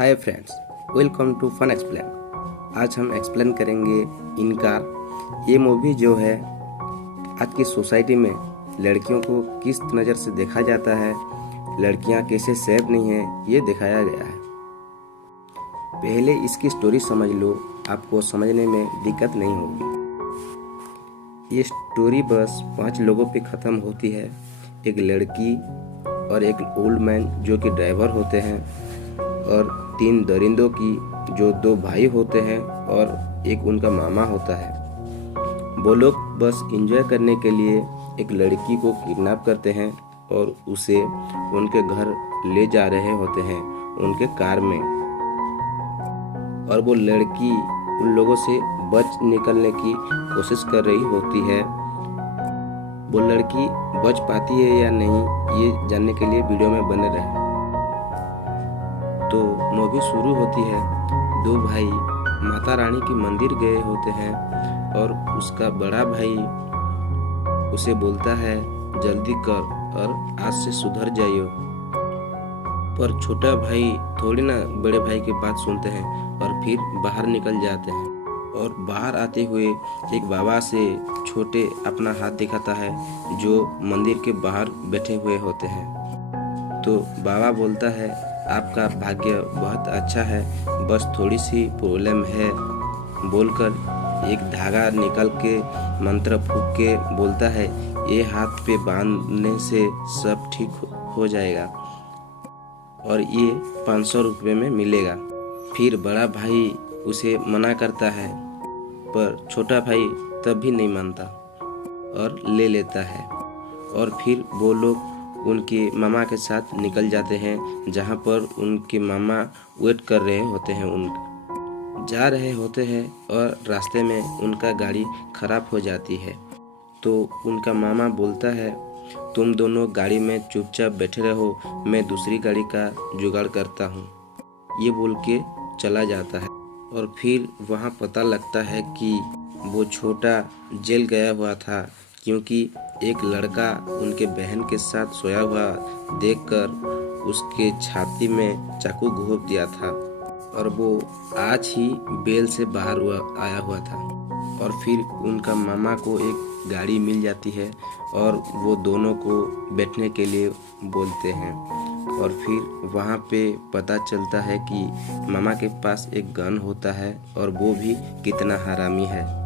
Hi friends, welcome to fun explain. आज हम explain करेंगे इनकार। ये मूवी जो है आज की सोसाइटी में लड़कियों को किस नज़र से देखा जाता है, लड़कियां कैसे सेफ नहीं है, ये दिखाया गया है। पहले इसकी स्टोरी समझ लो, आपको समझने में दिक्कत नहीं होगी। ये स्टोरी बस 5 लोगों पे ख़त्म होती है। एक लड़की और एक ओल्ड मैन जो कि ड्राइवर होते हैं, और 3 दरिंदों की जो 2 भाई होते हैं और एक उनका मामा होता है। वो लोग बस एंजॉय करने के लिए एक लड़की को किडनैप करते हैं और उसे उनके घर ले जा रहे होते हैं उनके कार में। और वो लड़की उन लोगों से बच निकलने की कोशिश कर रही होती है। वो लड़की बच पाती है या नहीं, ये जानने के लिए वीडियो में बने रहे। तो मूवी शुरू होती है। 2 भाई माता रानी के मंदिर गए होते हैं और उसका बड़ा भाई उसे बोलता है जल्दी कर और आज से सुधर जाइयो। पर छोटा भाई थोड़ी ना बड़े भाई की बात सुनते हैं और फिर बाहर निकल जाते हैं। और बाहर आते हुए एक बाबा से छोटे अपना हाथ दिखाता है जो मंदिर के बाहर बैठे हुए होते हैं। तो बाबा बोलता है आपका भाग्य बहुत अच्छा है, बस थोड़ी सी प्रॉब्लम है, बोलकर एक धागा निकल के मंत्र फूंक के बोलता है ये हाथ पे बांधने से सब ठीक हो जाएगा और ये 500 रुपये में मिलेगा। फिर बड़ा भाई उसे मना करता है, पर छोटा भाई तब भी नहीं मानता और ले लेता है। और फिर वो लोग उनके मामा के साथ निकल जाते हैं, जहाँ पर उनके मामा वेट कर रहे होते हैं। जा रहे होते हैं और रास्ते में उनका गाड़ी खराब हो जाती है। तो उनका मामा बोलता है तुम दोनों गाड़ी में चुपचाप बैठे रहो, मैं दूसरी गाड़ी का जुगाड़ करता हूँ। ये बोल के चला जाता है। और फिर वहाँ पता लगता है कि वो छोटा जेल गया हुआ था, क्योंकि एक लड़का उनके बहन के साथ सोया हुआ देखकर उसके छाती में चाकू घोंप दिया था और वो आज ही बेल से बाहर आया हुआ था। और फिर उनका मामा को एक गाड़ी मिल जाती है और वो दोनों को बैठने के लिए बोलते हैं। और फिर वहाँ पे पता चलता है कि मामा के पास एक गन होता है और वो भी कितना हरामी है।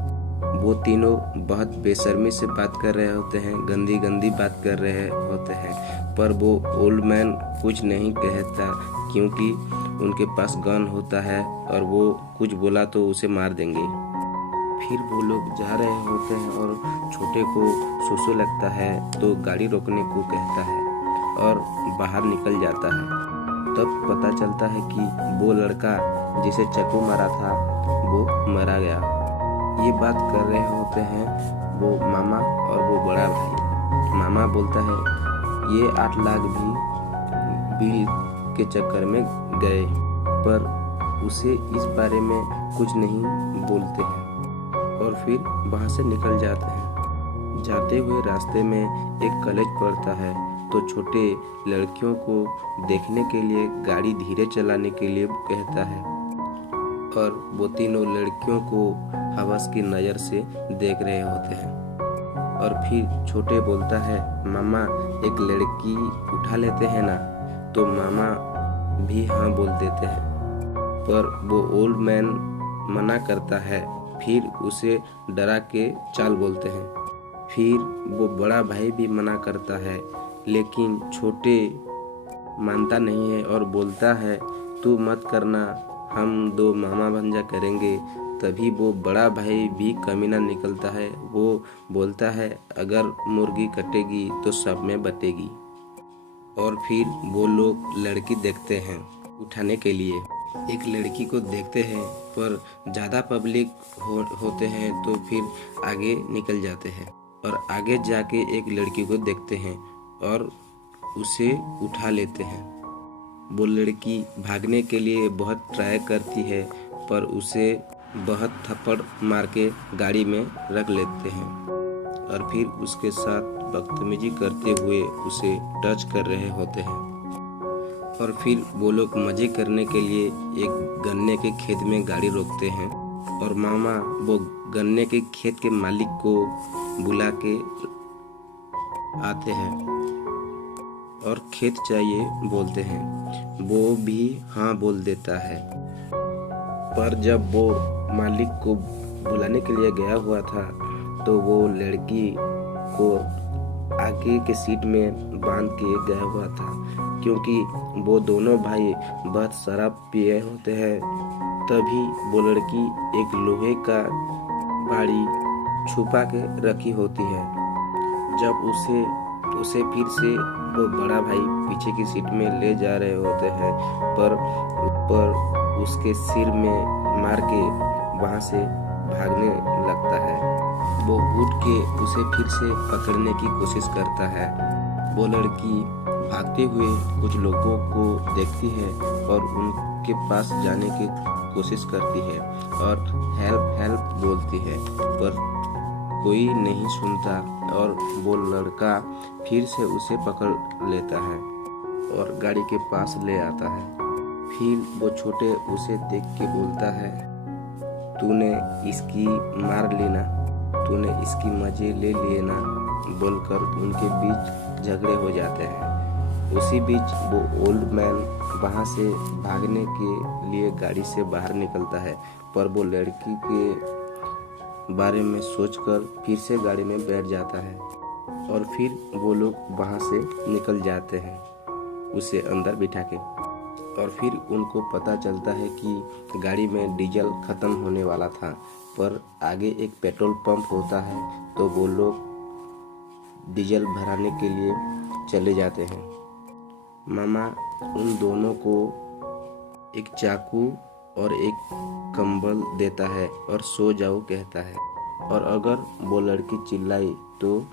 वो तीनों बहुत बेशर्मी से बात कर रहे होते हैं, गंदी गंदी बात कर रहे होते हैं, पर वो ओल्ड मैन कुछ नहीं कहता क्योंकि उनके पास गन होता है और वो कुछ बोला तो उसे मार देंगे। फिर वो लोग जा रहे होते हैं और छोटे को सुसु लगता है तो गाड़ी रोकने को कहता है और बाहर निकल जाता है। तब पता चलता है कि वो लड़का जिसे चाकू मारा था वो मारा गया। ये बात कर रहे होते हैं वो मामा और वो बड़ा भाई। मामा बोलता है ये 8 लाख भी के चक्कर में गए, पर उसे इस बारे में कुछ नहीं बोलते हैं और फिर वहाँ से निकल जाते हैं। जाते हुए रास्ते में एक कॉलेज पड़ता है, तो छोटे लड़कियों को देखने के लिए गाड़ी धीरे चलाने के लिए कहता है और वो तीनों लड़कियों को हवस की नज़र से देख रहे होते हैं। और फिर छोटे बोलता है मामा एक लड़की उठा लेते हैं ना, तो मामा भी हाँ बोल देते हैं, पर वो ओल्ड मैन मना करता है। फिर उसे डरा के चाल बोलते हैं। फिर वो बड़ा भाई भी मना करता है, लेकिन छोटे मानता नहीं है और बोलता है तू मत करना, हम 2 मामा भंजा करेंगे। तभी वो बड़ा भाई भी कमीना निकलता है। वो बोलता है अगर मुर्गी कटेगी तो सब में बटेगी। और फिर वो लोग लड़की देखते हैं उठाने के लिए। एक लड़की को देखते हैं, पर ज़्यादा पब्लिक होते हैं तो फिर आगे निकल जाते हैं और आगे जाके एक लड़की को देखते हैं और उसे उठा लेते हैं। वो लड़की भागने के लिए बहुत ट्राई करती है, पर उसे बहुत थप्पड़ मार के गाड़ी में रख लेते हैं और फिर उसके साथ बदतमीजी करते हुए उसे टच कर रहे होते हैं। और फिर वो लोग मजे करने के लिए एक गन्ने के खेत में गाड़ी रोकते हैं और मामा वो गन्ने के खेत के मालिक को बुला के आते हैं और खेत चाहिए बोलते हैं। वो भी हाँ बोल देता है। पर जब वो मालिक को बुलाने के लिए गया हुआ था तो वो लड़की को आगे के सीट में बांध के गया हुआ था, क्योंकि वो दोनों भाई बहुत शराब पिए होते हैं। तभी वो लड़की एक लोहे का बाड़ी छुपा के रखी होती है। जब उसे फिर से वो बड़ा भाई पीछे की सीट में ले जा रहे होते हैं, पर उसके सिर में मार के वहां से भागने लगता है। वो उठ के उसे फिर से पकड़ने की कोशिश करता है। वो लड़की भागते हुए कुछ लोगों को देखती है और उनके पास जाने की कोशिश करती है और हेल्प हेल्प बोलती है, पर कोई नहीं सुनता और वो लड़का फिर से उसे पकड़ लेता है और गाड़ी के पास ले आता है। फिर वो छोटे उसे देख के बोलता है, तूने इसकी मार ली ना, तूने इसकी मजे ले लिए ना, बोलकर उनके बीच झगड़े हो जाते हैं। उसी बीच वो ओल्ड मैन वहां से भागने के लिए गाड़ी से बाहर निकलता है, पर वो लड़की के बारे में सोचकर फिर से गाड़ी में बैठ जाता है और फिर वो लोग वहां से निकल जाते हैं उसे अंदर बिठा के। और फिर उनको पता चलता है कि गाड़ी में डीजल खत्म होने वाला था, पर आगे एक पेट्रोल पंप होता है, तो वो लोग डीजल भराने के लिए चले जाते हैं। मामा उन दोनों को एक चाकू और एक कंबल देता है और सो जाओ कहता है, और अगर वो लड़की चिल्लाई तो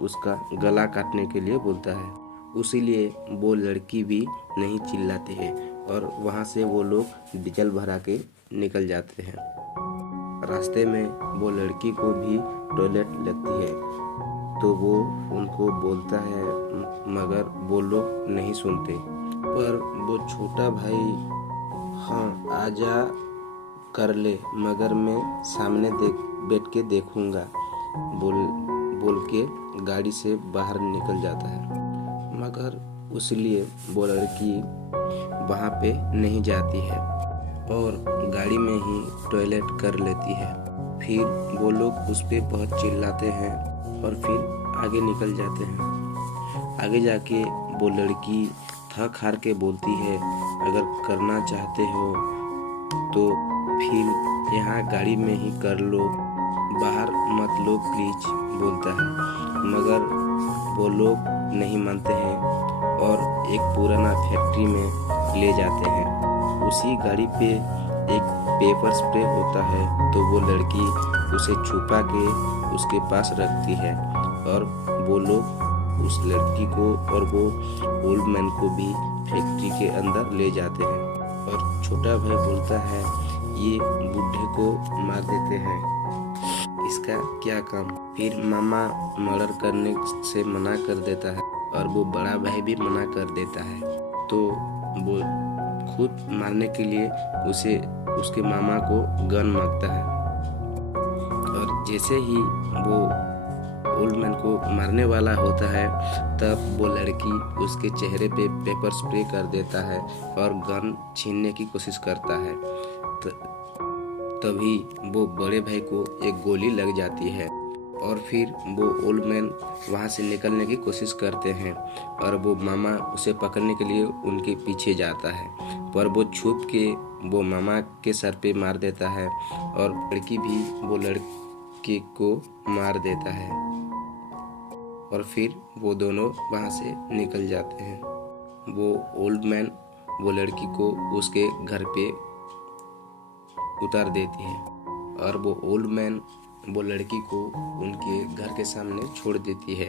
उसका गला काटने के लिए बोलता है। उसीलिए वो लड़की भी नहीं चिल्लाती है और वहाँ से वो लोग डीजल भरा के निकल जाते हैं। रास्ते में वो लड़की को भी टॉयलेट लगती है, तो वो उनको बोलता है, मगर वो लोग नहीं सुनते। पर वो छोटा भाई हाँ आजा कर ले, मगर मैं सामने बैठ के देखूंगा बोल के गाड़ी से बाहर निकल जाता है। मगर उसलिए वो लड़की वहाँ पे नहीं जाती है और गाड़ी में ही टॉयलेट कर लेती है। फिर वो लोग उस पर बहुत चिल्लाते हैं और फिर आगे निकल जाते हैं। आगे जाके वो लड़की थक हार के बोलती है, अगर करना चाहते हो तो फिर यहाँ गाड़ी में ही कर लो, बाहर मत लो प्लीज बोलता है। मगर वो लोग नहीं मानते हैं और एक पुराना फैक्ट्री में ले जाते हैं। उसी गाड़ी पे एक पेपर स्प्रे होता है, तो वो लड़की उसे छुपा के उसके पास रखती है और वो लोग उस लड़की को और वो ओल्ड मैन को भी फैक्ट्री के अंदर ले जाते हैं। और छोटा भाई बोलता है, ये बूढ़े को मार देते हैं, इसका क्या काम। फिर मामा मर्डर करने से मना कर देता है और वो बड़ा भाई भी मना कर देता है, तो वो खुद मारने के लिए उसके मामा को गन मांगता है। और जैसे ही वो ओल्ड मैन को मारने वाला होता है, तब वो लड़की उसके चेहरे पे पेपर स्प्रे कर देता है और गन छीनने की कोशिश करता है। तभी वो बड़े भाई को एक गोली लग जाती है और फिर वो ओल्ड मैन वहाँ से निकलने की कोशिश करते हैं और वो मामा उसे पकड़ने के लिए उनके पीछे जाता है, पर वो छुप के वो मामा के सर पे मार देता है और लड़की भी वो लड़के को मार देता है और फिर वो दोनों वहाँ से निकल जाते हैं। वो ओल्ड मैन वो लड़की को उसके घर पे उतार देती है और वो ओल्ड मैन वो लड़की को उनके घर के सामने छोड़ देती है।